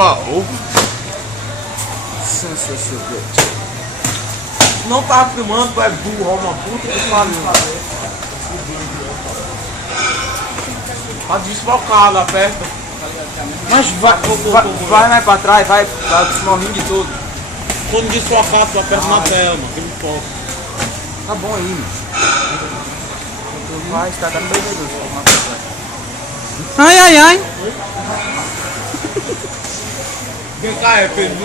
Pau. Não tava filmando, tu é burro, uma puta que pariu. Tá desfocado a festa. Mas vai mais pra trás, vai pro ringue todo. Quando desfocado, tu aperta na tela, mano. Que me foca. Tá bom aí, mano. Vai estar dando bebedor. Ai, ai, ai. Vem cá, é perdido.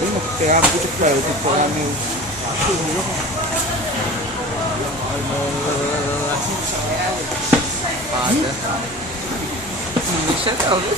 Vamos pegar a puta que pariu, tem que pegar meu. Não deixa não, viu?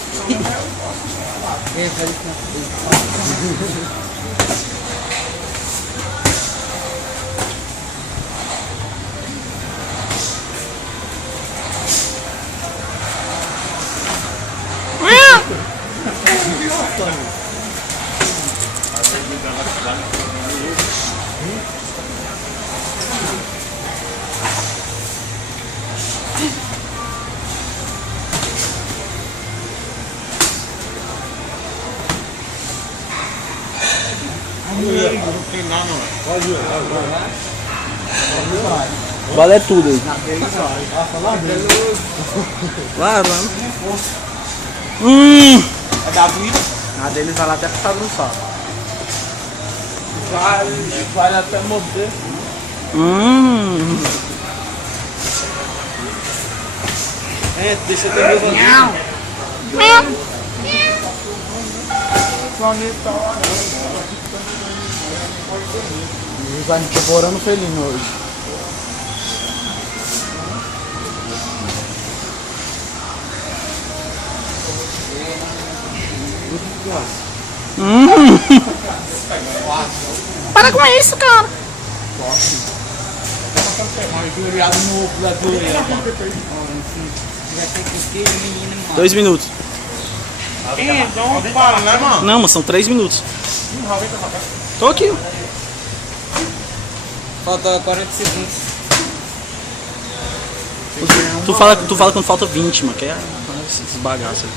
Não tem nada, não. Vale tudo aí. Vai, mano. É da vida. A deles vai lá até pro no sal. Vai até morder. É, deixa eu ter meu vazio. A gente tá morando felino hoje. Para com isso, cara. Juriado no ovo da doreira. 2 minutos. Então para, né, mano? Não, mas são 3 minutos. Tô aqui. Falta 40 segundos. Tu fala quando falta 20, mano. Que é esses bagaços aí.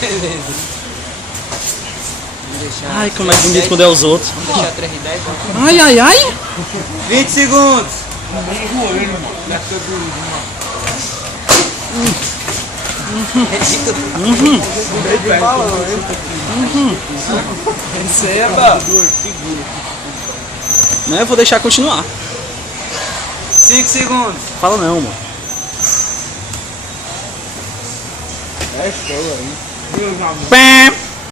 Beleza. Ai, como é bonito quando é os outros. Vamos deixar 3 e 10. Ai, ai, ai. 20 segundos. Receba. Não, eu vou deixar continuar. 5 segundos. Fala não, mano. É show aí. Pé.